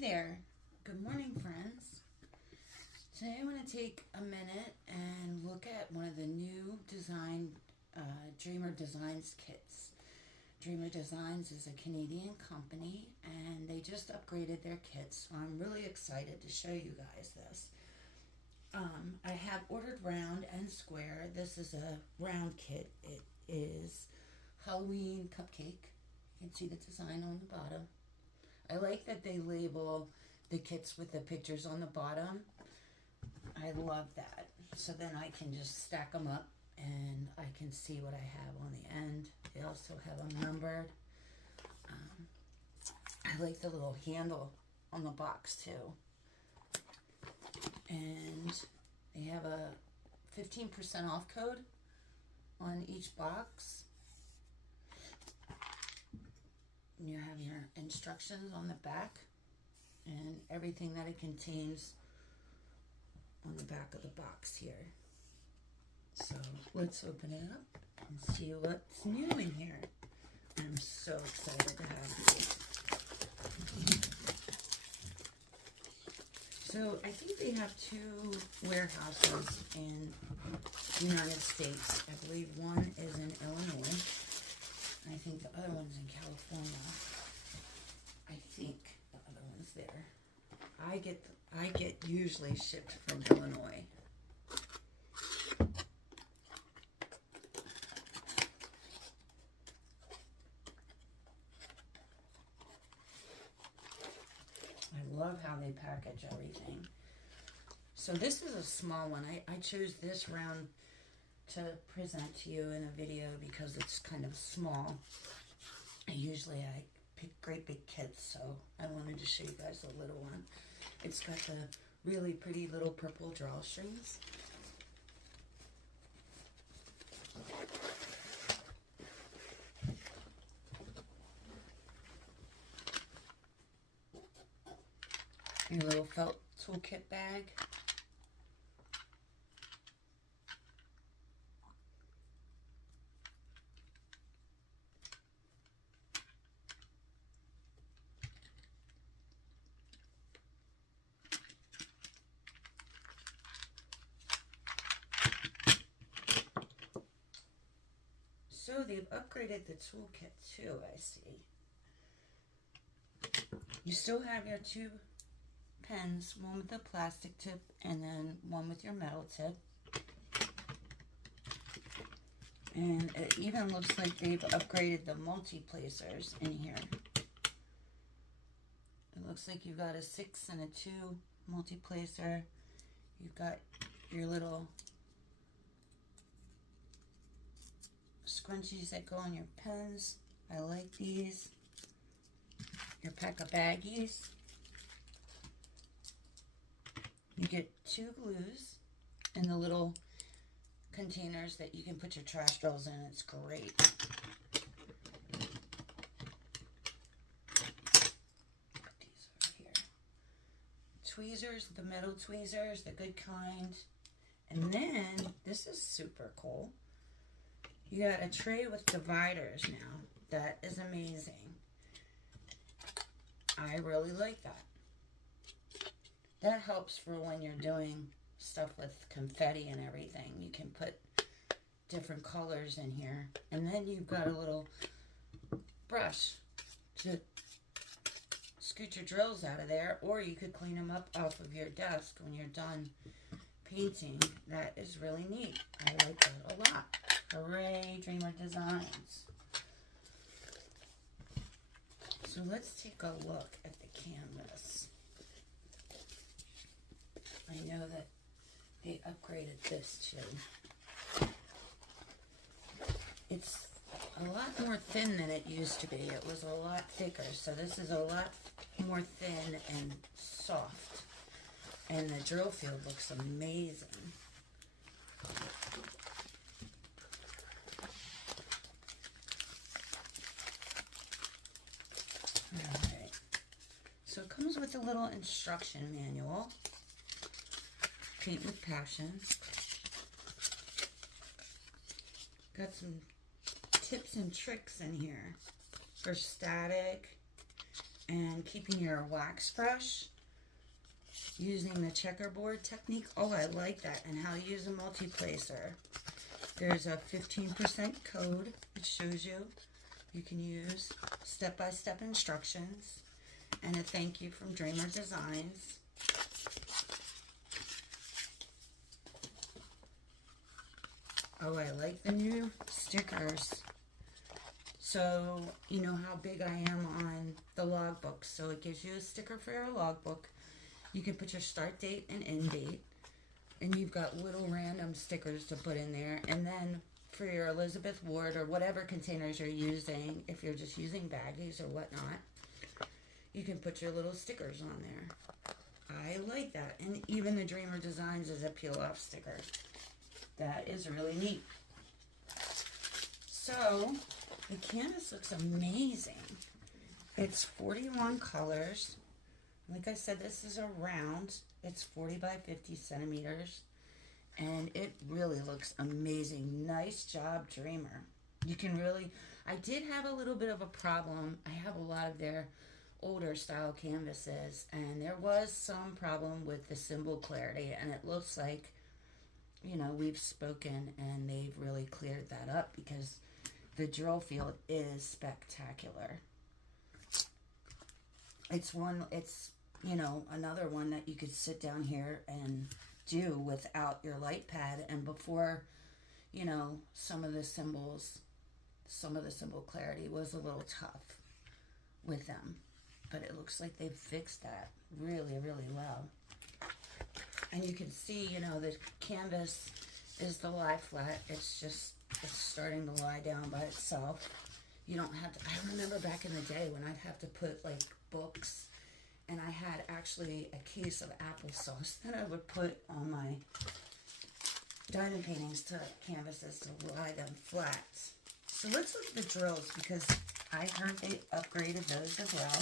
there. Good morning, friends. Today I'm going to take a minute and look at one of the new Dreamer Designs kits. Dreamer Designs is a Canadian company and they just upgraded their kits, so I'm really excited to show you guys this. I have ordered round and square. This is a round kit. It is Halloween Cupcake. You can see the design on the bottom. I like that they label the kits with the pictures on the bottom. I love that. So then I can just stack them up and I can see what I have on the end. They also have them numbered. I like the little handle on the box too. And they have a 15% off code on each box. You have your instructions on the back and everything that it contains on the back of the box here. So let's open it up and see what's new in here. I'm so excited to have these. So I think they have two warehouses in the United States. I believe one is in Illinois. I think the other one's in California. I think the other one's there. I get usually shipped from Illinois. I love how they package everything. So this is a small one. I chose this round to present to you in a video because it's kind of small. Usually I pick great big kits, so I wanted to show you guys a little one. It's got the really pretty little purple drawstrings. Your little felt toolkit bag. So they've upgraded the toolkit too, I see. You still have your two pens, one with the plastic tip and then one with your metal tip. And it even looks like they've upgraded the multi-placers in here. It looks like you've got a 6 and a 2 multi-placer. You've got your little scrunchies that go on your pens. I like these. Your pack of baggies. You get 2 glues in the little containers that you can put your trash rolls in. It's great. Put these over here. Tweezers, the metal tweezers, the good kind. And then, this is super cool. You got a tray with dividers now. That is amazing. I really like that. That helps for when you're doing stuff with confetti and everything. You can put different colors in here. And then you've got a little brush to scoot your drills out of there, or you could clean them up off of your desk when you're done painting. That is really neat. I like that a lot. Hooray, Dreamer Designs. So let's take a look at the canvas. I know that they upgraded this too. It's a lot more thin than it used to be. It was a lot thicker, so this is a lot more thin and soft. And the drill field looks amazing. Alright, so it comes with a little instruction manual. Paint with Passion. Got some tips and tricks in here for static, and keeping your wax brush, using the checkerboard technique. Oh, I like that. And how to use a multi-placer. There's a 15% code. It shows you. You can use step-by-step instructions. And a thank you from Dreamer Designs. Oh, I like the new stickers. So, you know how big I am on the logbook. So it gives you a sticker for your logbook. You can put your start date and end date. And you've got little random stickers to put in there. And then for your Elizabeth Ward or whatever containers you're using, if you're just using baggies or whatnot, you can put your little stickers on there. I like that. And even the Dreamer Designs is a peel-off sticker. That is really neat. So, the canvas looks amazing. It's 41 colors. Like I said, this is a round. It's 40 by 50 centimeters. And it really looks amazing. Nice job, Dreamer. You can really... I did have a little bit of a problem. I have a lot of their older style canvases. And there was some problem with the symbol clarity. And it looks like, you know, we've spoken and they've really cleared that up because the drill field is spectacular. It's, you know, another one that you could sit down here and do without your light pad. And before, you know, some of the symbol clarity was a little tough with them. But it looks like they've fixed that really, really well. And you can see, you know, the canvas is the lie flat. It's starting to lie down by itself. You don't have to, I remember back in the day when I'd have to put like books, and I had actually a case of applesauce that I would put on my diamond paintings to canvases to lie them flat. So let's look at the drills because I heard they upgraded those as well.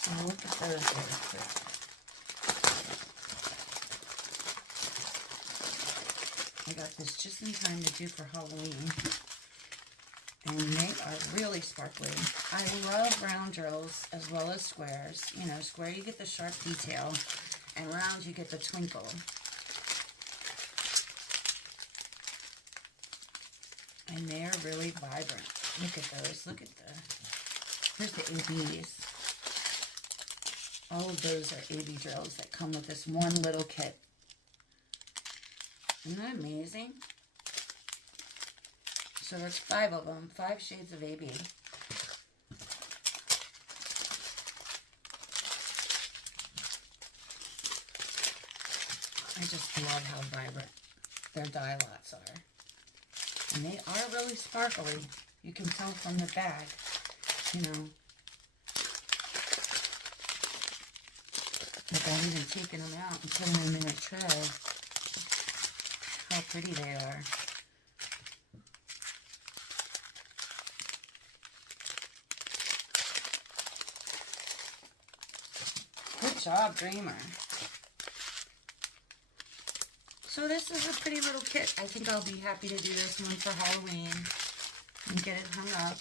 So I'll look at those really quick. I got this just in time to do for Halloween. And they are really sparkly. I love round drills as well as squares. You know, square you get the sharp detail, and round you get the twinkle. And they are really vibrant. Look at those. Look at here's the ABs. All of those are AB drills that come with this one little kit. Isn't that amazing? So there's 5 of them, 5 shades of AB. I just love how vibrant their die lots are. And they are really sparkly. You can tell from the bag, you know. Like I've even taken them out and put them in a tray. How pretty they are. Good job, Dreamer. So this is a pretty little kit. I think I'll be happy to do this one for Halloween and get it hung up.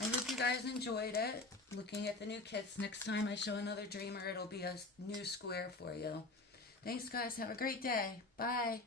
I hope you guys enjoyed it, looking at the new kits. Next time I show another Dreamer, it'll be a new square for you. Thanks, guys. Have a great day. Bye.